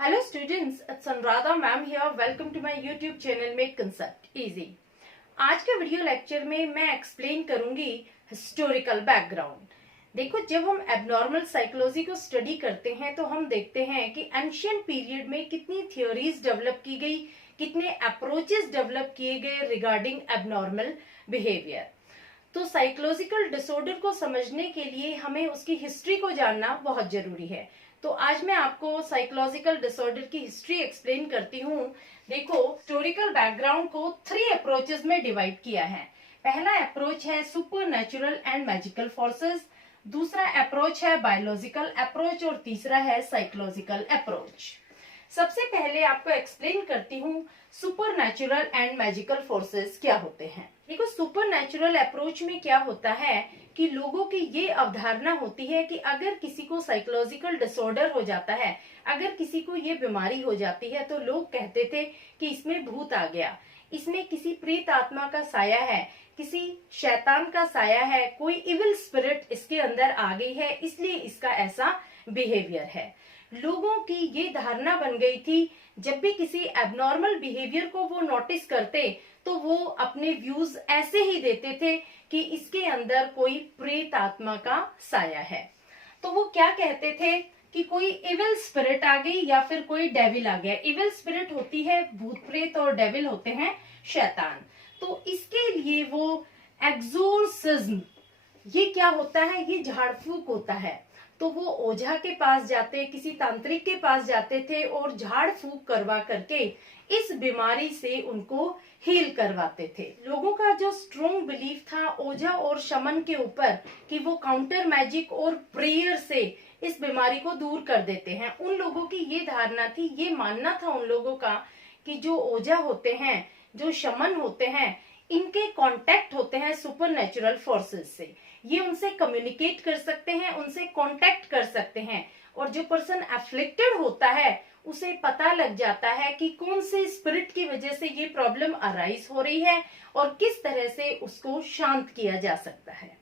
Hello students, it's Anuradha ma'am here. Welcome to my YouTube channel Make Concept Easy. आज के video lecture में मैं explain करूंगी historical background. देखो, जब हम एबनॉर्मल साइकोलॉजी को स्टडी करते हैं तो हम देखते हैं कि एंशिएंट पीरियड में कितनी थ्योरीज डेवलप की गई, कितने अप्रोचेस डेवलप किए गए रिगार्डिंग एबनॉर्मल बिहेवियर। तो साइकोलॉजिकल डिसऑर्डर को समझने के लिए हमें उसकी हिस्ट्री को जानना बहुत जरूरी है। तो आज मैं आपको साइकोलॉजिकल डिसऑर्डर की हिस्ट्री एक्सप्लेन करती हूँ। देखो, हिस्टोरिकल बैकग्राउंड को 3 अप्रोचेस में डिवाइड किया है। पहला अप्रोच है super natural and magical forces, दूसरा अप्रोच है बायोलॉजिकल अप्रोच और तीसरा है साइकोलॉजिकल अप्रोच। सबसे पहले आपको एक्सप्लेन करती हूँ super natural and magical forces क्या होते हैं। देखो, सुपर नेचुरल अप्रोच में क्या होता है कि लोगों की ये अवधारणा होती है कि अगर किसी को साइकोलॉजिकल डिसऑर्डर हो जाता है, अगर किसी को ये बीमारी हो जाती है, तो लोग कहते थे कि इसमें भूत आ गया, इसमें किसी प्रेत आत्मा का साया है, किसी शैतान का साया है, कोई इविल स्पिरिट इसके अंदर आ गई है, इसलिए इसका ऐसा बिहेवियर है। लोगों की ये धारणा बन गई थी, जब भी किसी एबनॉर्मल बिहेवियर को वो नोटिस करते तो वो अपने व्यूज ऐसे ही देते थे कि इसके अंदर कोई प्रेत आत्मा का साया है। तो वो क्या कहते थे कि कोई इविल स्पिरिट आ गई या फिर कोई डेविल आ गया। इविल स्पिरिट होती है भूत प्रेत और डेविल होते हैं शैतान। तो इसके लिए वो एक्सोर्सिज्म, ये क्या होता है, ये झाड़ फूक होता है। तो वो ओझा के पास जाते, किसी तांत्रिक के पास जाते थे और झाड़ फूक करवा करके इस बीमारी से उनको हील करवाते थे। लोगों का जो स्ट्रॉन्ग बिलीफ था ओझा और शमन के ऊपर कि वो काउंटर मैजिक और प्रेयर से इस बीमारी को दूर कर देते हैं, उन लोगों की ये धारणा थी, ये मानना था उन लोगों का कि जो ओझा होते हैं, जो शमन होते हैं, इनके कांटेक्ट होते हैं सुपर नेचुरल फोर्सेस से। ये उनसे कम्युनिकेट कर सकते हैं, उनसे कांटेक्ट कर सकते हैं, और जो पर्सन अफ्लिक्टेड होता है उसे पता लग जाता है कि कौन से स्पिरिट की वजह से ये प्रॉब्लम अराइज हो रही है और किस तरह से उसको शांत किया जा सकता है।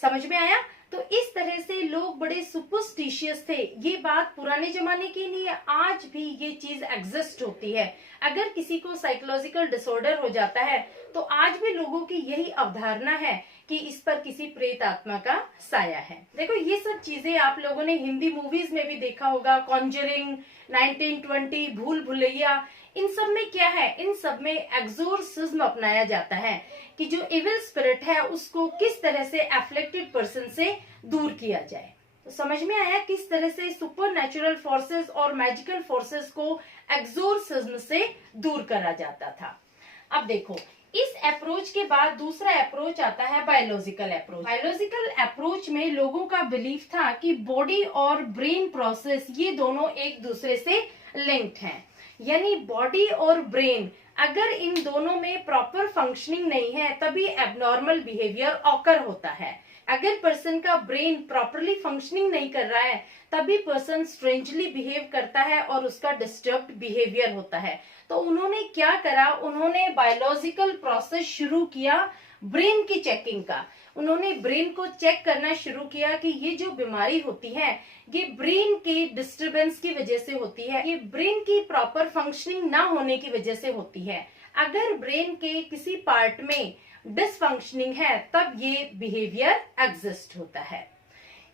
समझ में आया? तो इस तरह से लोग बड़े सुपरस्टिशियस थे। ये बात पुराने जमाने की नहीं है, आज भी ये चीज एग्जिस्ट होती है। अगर किसी को साइकोलॉजिकल डिसऑर्डर हो जाता है तो आज भी लोगों की यही अवधारणा है कि इस पर किसी प्रेत आत्मा का साया है। देखो, ये सब चीजें आप लोगों ने हिंदी मूवीज में भी देखा होगा, कॉन्जरिंग, 1920, भूल भुलैया, इन सब में क्या है, इन सब में एक्सोर्सिज्म अपनाया जाता है कि जो इविल स्पिरिट है उसको किस तरह से एफ्लेक्टेड पर्सन से दूर किया जाए। तो समझ में आया किस तरह से सुपर नेचुरल फोर्सेस और मैजिकल फोर्सेस को एक्सोर्सिज्म से दूर करा जाता था। अब देखो, इस अप्रोच के बाद दूसरा अप्रोच आता है बायोलॉजिकल अप्रोच। बायोलॉजिकल अप्रोच में लोगों का बिलीफ था कि बॉडी और ब्रेन प्रोसेस ये दोनों एक दूसरे से लिंक्ड हैं। यानी बॉडी और ब्रेन, अगर इन दोनों में प्रॉपर फंक्शनिंग नहीं है तभी एबनॉर्मल बिहेवियर ऑकर होता है। अगर पर्सन का ब्रेन प्रॉपरली फंक्शनिंग नहीं कर रहा है तभी पर्सन स्ट्रेंजली बिहेव करता है और उसका डिस्टर्ब्ड बिहेवियर होता है। तो उन्होंने क्या करा, उन्होंने बायोलॉजिकल प्रोसेस शुरू किया ब्रेन की चेकिंग का। उन्होंने ब्रेन को चेक करना शुरू किया कि ये जो बीमारी होती है ये ब्रेन के डिस्टरबेंस की वजह से होती है, ये ब्रेन की प्रॉपर फंक्शनिंग ना होने की वजह से होती है। अगर ब्रेन के किसी पार्ट में डिसफंक्शनिंग है तब ये बिहेवियर एग्जिस्ट होता है।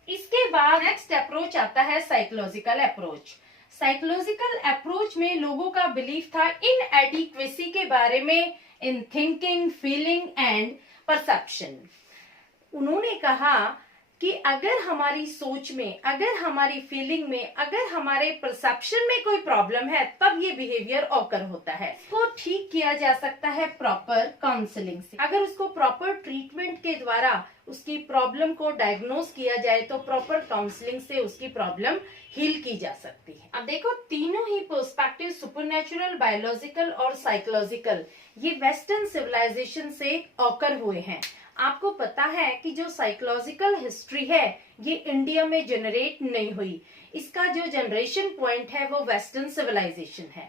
इसके बाद नेक्स्ट अप्रोच आता है साइकोलॉजिकल अप्रोच। साइकोलॉजिकल अप्रोच में लोगों का बिलीफ था इनएडिक्वेसी के बारे में, in thinking, feeling and perception. उन्होंने कहा कि अगर हमारी सोच में, अगर हमारी फीलिंग में, अगर हमारे परसेप्शन में कोई प्रॉब्लम है तब ये बिहेवियर ऑकर होता है। इसको ठीक किया जा सकता है प्रॉपर काउंसलिंग से। अगर उसको प्रॉपर ट्रीटमेंट के द्वारा उसकी प्रॉब्लम को डायग्नोज किया जाए तो प्रॉपर काउंसलिंग से उसकी प्रॉब्लम हील की जा सकती है। अब देखो, तीनों ही पर्सपेक्टिव, सुपरनेचुरल, बायोलॉजिकल और साइकोलॉजिकल, ये वेस्टर्न सिविलाइजेशन से ऑकर हुए हैं। आपको पता है कि जो साइकोलॉजिकल हिस्ट्री है ये इंडिया में जनरेट नहीं हुई, इसका जो जनरेशन पॉइंट है वो वेस्टर्न सिविलाइजेशन है।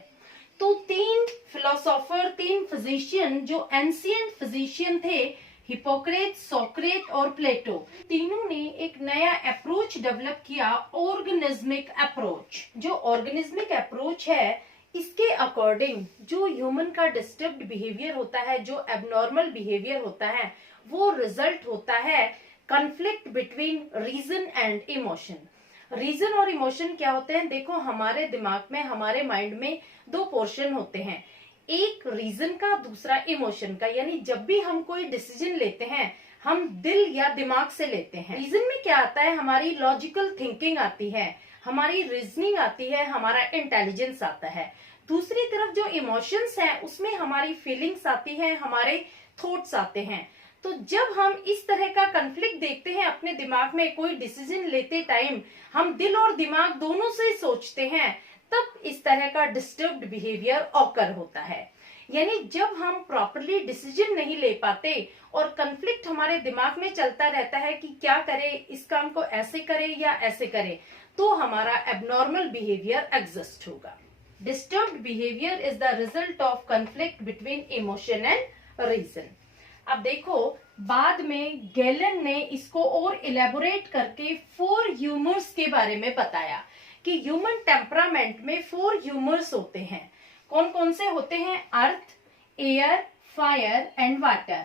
तो 3 फिलोसोफर, 3 फिजिशियन जो एंशिएंट फिजिशियन थे, हिपोक्रेट, सोक्रेट और प्लेटो, तीनों ने एक नया अप्रोच डेवलप किया, ऑर्गेनिज्मिक अप्रोच। जो ऑर्गेनिज्मिक अप्रोच है, इसके अकॉर्डिंग जो ह्यूमन का डिस्टर्ब्ड बिहेवियर होता है, जो एबनॉर्मल बिहेवियर होता है, वो रिजल्ट होता है conflict between reason and emotion. Reason और इमोशन क्या होते हैं? देखो, हमारे दिमाग में, हमारे माइंड में दो पोर्शन होते हैं, एक रीजन का, दूसरा इमोशन का। यानी जब भी हम कोई डिसीजन लेते हैं, हम दिल या दिमाग से लेते हैं। रीजन में क्या आता है? हमारी लॉजिकल थिंकिंग आती है, हमारी रीजनिंग आती है, हमारा इंटेलिजेंस आता है। दूसरी तरफ जो इमोशंस हैं, उसमें हमारी फीलिंग्स आती हैं, हमारे थॉट्स आते हैं। तो जब हम इस तरह का कन्फ्लिक्ट देखते हैं अपने दिमाग में, कोई डिसीजन लेते टाइम हम दिल और दिमाग दोनों से सोचते हैं, तब इस तरह का डिस्टर्ब्ड बिहेवियर ऑकर होता है। यानी जब हम प्रॉपरली डिसीजन नहीं ले पाते और कन्फ्लिक्ट हमारे दिमाग में चलता रहता है कि क्या करें, इस काम को ऐसे करें या ऐसे करें, तो हमारा एबनॉर्मल बिहेवियर एग्जिस्ट होगा। Disturbed behaviour is the result of conflict between emotion and reason. अब देखो, बाद में गैलन ने इसको और इलेबोरेट करके 4 ह्यूमर्स के बारे में बताया कि ह्यूमन टेम्परामेंट में 4 ह्यूमर्स होते हैं। कौन कौन से होते हैं? Earth, air, fire and water.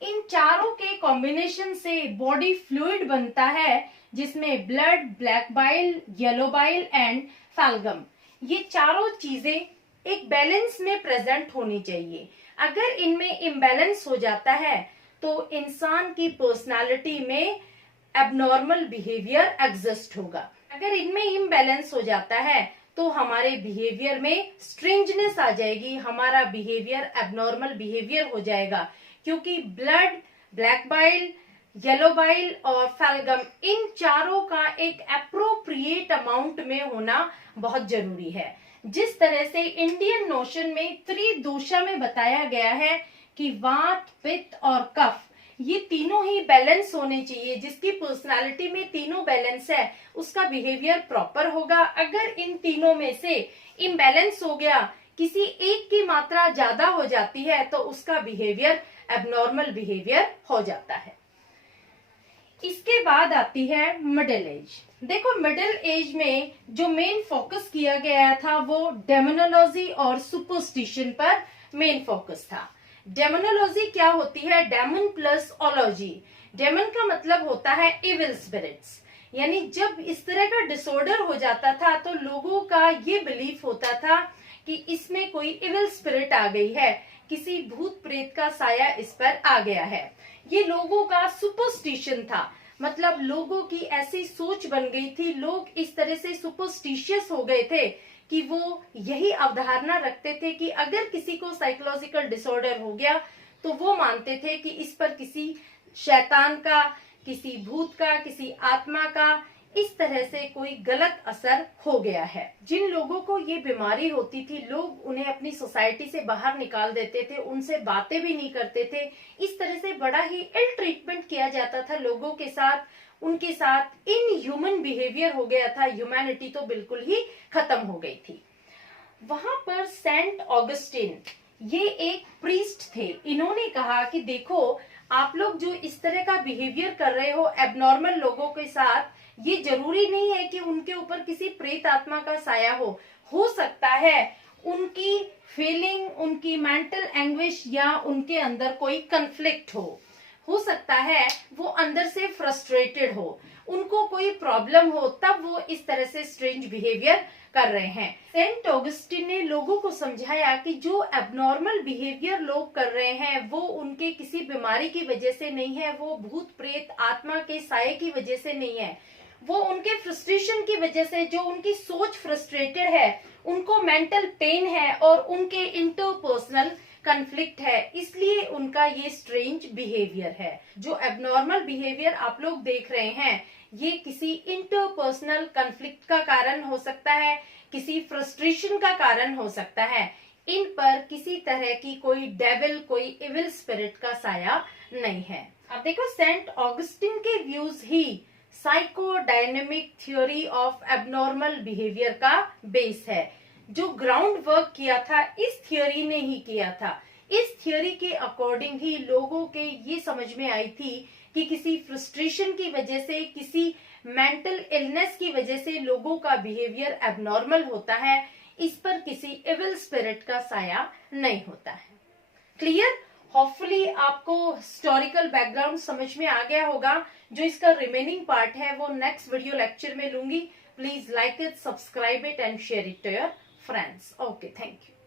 इन चारों के कॉम्बिनेशन से बॉडी फ्लूइड बनता है, जिसमें blood, black bile, yellow bile and phlegm, ये चारों चीजें एक बैलेंस में प्रेजेंट होनी चाहिए। अगर इनमें इम्बैलेंस हो जाता है तो इंसान की पर्सनालिटी में एबनॉर्मल बिहेवियर एग्जिस्ट होगा। अगर इनमें इम्बैलेंस हो जाता है तो हमारे बिहेवियर में स्ट्रेंजनेस आ जाएगी, हमारा बिहेवियर एबनॉर्मल बिहेवियर हो जाएगा, क्योंकि blood, black bile, yellow bile और फैल्गम, इन चारों का एक एप्रोप्रिएट अमाउंट में होना बहुत जरूरी है। जिस तरह से इंडियन नोशन में त्रिदोषा में बताया गया है कि वात, पित्त और कफ, ये तीनों ही बैलेंस होने चाहिए। जिसकी पर्सनालिटी में तीनों बैलेंस है, उसका बिहेवियर प्रॉपर होगा। अगर इन तीनों में से इम्बैलेंस हो गया, किसी एक की मात्रा ज्यादा हो जाती है, तो उसका बिहेवियर एबनॉर्मल बिहेवियर हो जाता है। इसके बाद आती है मिडिल एज। देखो, मिडिल एज में जो मेन फोकस किया गया था वो डेमोनोलॉजी और सुपरस्टिशन पर मेन फोकस था। डेमोनोलॉजी क्या होती है? Daemon plus ology. डेमन का मतलब होता है इविल स्पिरिट्स। यानी जब इस तरह का डिसऑर्डर हो जाता था तो लोगों का ये बिलीफ होता था कि इसमें कोई इविल स्पिरिट आ गई है, किसी भूत प्रेत का साया इस पर आ गया है। ये लोगों का सुपरस्टिशन था, मतलब लोगों की ऐसी सोच बन गई थी, लोग इस तरह से सुपरस्टिशियस हो गए थे कि वो यही अवधारणा रखते थे कि अगर किसी को साइकोलॉजिकल डिसऑर्डर हो गया तो वो मानते थे कि इस पर किसी शैतान का, किसी भूत का, किसी आत्मा का इस तरह से कोई गलत असर हो गया है। जिन लोगों को ये बीमारी होती थी, लोग उन्हें अपनी सोसाइटी से बाहर निकाल देते थे, उनसे बातें भी नहीं करते थे। इस तरह से बड़ा ही इल ट्रीटमेंट किया जाता था लोगों के साथ, उनके साथ इन ह्यूमन बिहेवियर हो गया था। ह्यूमैनिटी तो बिल्कुल ही खत्म हो गई थी। वहां पर सेंट ऑगस्टिन, ये एक प्रीस्ट थे, इन्होंने कहा कि देखो, आप लोग जो इस तरह का बिहेवियर कर रहे हो एबनॉर्मल लोगों के साथ, ये जरूरी नहीं है कि उनके ऊपर किसी प्रेत आत्मा का साया हो सकता है उनकी फीलिंग, उनकी मेंटल एंग्विश या उनके अंदर कोई कंफ्लिक्ट हो सकता है वो अंदर से फ्रस्ट्रेटेड हो, उनको कोई प्रॉब्लम हो, तब वो इस तरह से स्ट्रेंज बिहेवियर कर रहे हैं। सेंट ऑगस्टिन ने लोगों को समझाया कि जो एबनॉर्मल बिहेवियर लोग कर रहे हैं वो उनके किसी बीमारी की वजह से नहीं है, वो भूत प्रेत आत्मा के साये की वजह से नहीं है, वो उनके फ्रस्ट्रेशन की वजह से, जो उनकी सोच फ्रस्ट्रेटेड है, उनको मेंटल पेन है और उनके इंटरपर्सनल कन्फ्लिक्ट है, इसलिए उनका ये स्ट्रेंज बिहेवियर है। जो एबनॉर्मल बिहेवियर आप लोग देख रहे हैं, ये किसी इंटरपर्सनल कन्फ्लिक्ट का कारण हो सकता है, किसी फ्रस्ट्रेशन का कारण हो सकता है। इन पर किसी तरह की कोई डेविल, कोई इविल स्पिरिट का साया नहीं है। अब देखो, सेंट ऑगस्टिन के views he psychodynamic theory of abnormal behaviour का बेस है। जो ग्राउंड वर्क किया था इस थ्योरी ने ही किया था। इस थियोरी के अकॉर्डिंग ही लोगों के ये समझ में आई थी कि किसी फ्रस्ट्रेशन की वजह से, किसी मेंटल इलनेस की वजह से लोगों का बिहेवियर एबनॉर्मल होता है, इस पर किसी एविल स्पिरिट का साया नहीं होता है। क्लियर? होपफुली आपको हिस्टोरिकल बैकग्राउंड समझ में आ गया होगा। जो इसका रिमेनिंग पार्ट है वो नेक्स्ट वीडियो लेक्चर में लूंगी। Please like it, subscribe it and share it to your friends. Okay, thank you.